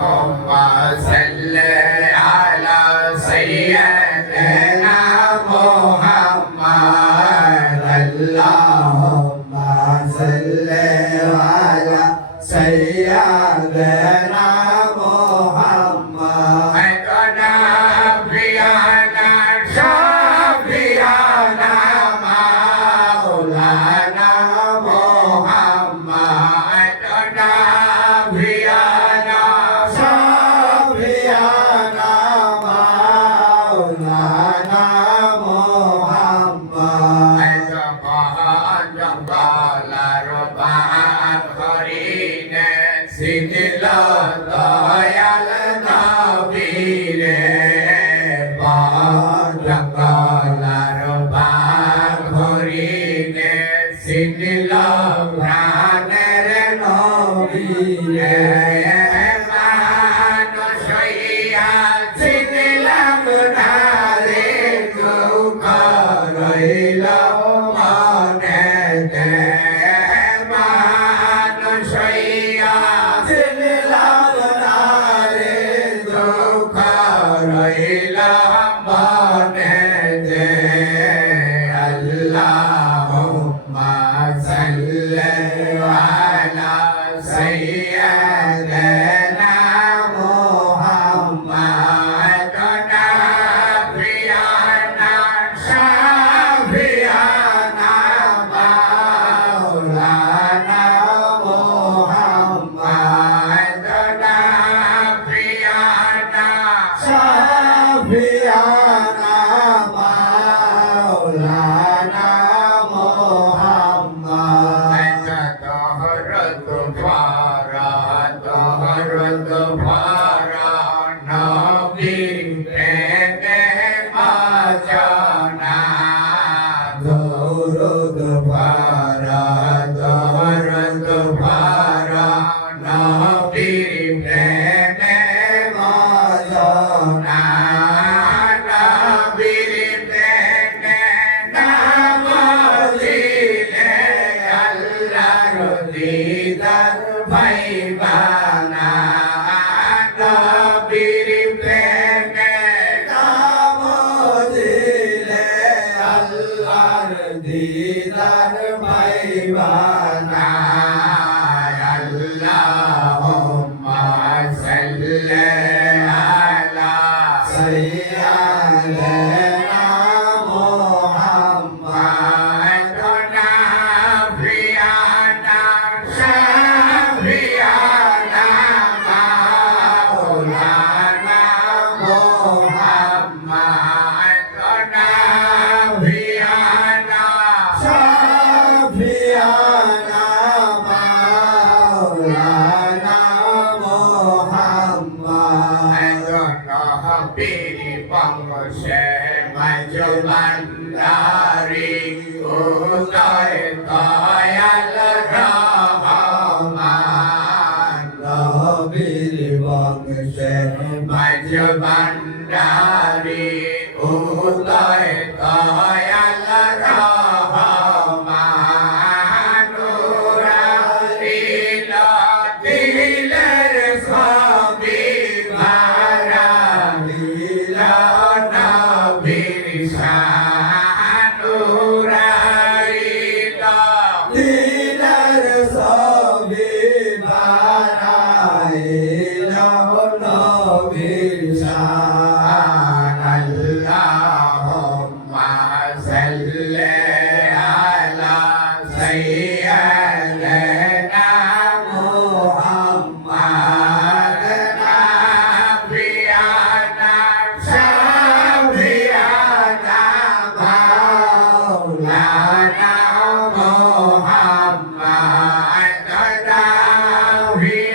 اللهم صل على سيدنا محمد اللهم صل على سيدنا محمد نبينا شفيعنا مولانا محمد نبينا شفيعنا مولانا محمد قال ربع آخرين سجل দয়াল নবীরে জঙ্গলার বাঘ হরিণে চিনিল প্রাণের নবীরে মানুষ হইয়া চিনিলাম না রে দুঃখ রইল মনেতে মানুষ হইয়া চিনিলাম না রে দুঃখ রইল মনেতে আল্লাহুম্মা সাল্লি আলা সাইয়্যিদিনা মুহাম্মাদ নাবিয়ানা শাফিয়ানা মাওলানা মুহাম্মাদ নাবিয়ানা শাফিয়ানা মাওলানা মুহাম্মাদ দহরত ফারা নবী প্রেমে মাজনা দরুদ ফারা নবী প্রেমে মাজনা নবীর প্রেমে নামাজিলে আল্লাহর দিদার পাইবানা নবীর প্রেমে নামাজিলে আল্লাহর দিদার পাইবানা আল্লাহুম্মা সাল্লি আলা সাইয়্যিদিনা মুহাম্মাদ নাবিয়ানা শাফিয়ানা মাওলানা মুহাম্মাদ নাবিয়ানা শাফিয়ানা মাওলানা মুহাম্মাদ নবীর বংশে মজবান্দারি উদয় দয়াল রহমান নবীর বংশে মজবান্দারি উদয় দয়াল রহমান নুরাইল দিলের ছবি ভারা লীল নবীর শান নুরাইল দিলের ছবি ভারাইল নবীর শান আল্লাহুম্মা সাল্লি আলা সাইয়্যিদিনা মুহাম্মাদ নাবিয়ানা শাফিয়ানা মাওলানা মুহাম্মাদ নাবিয়ানা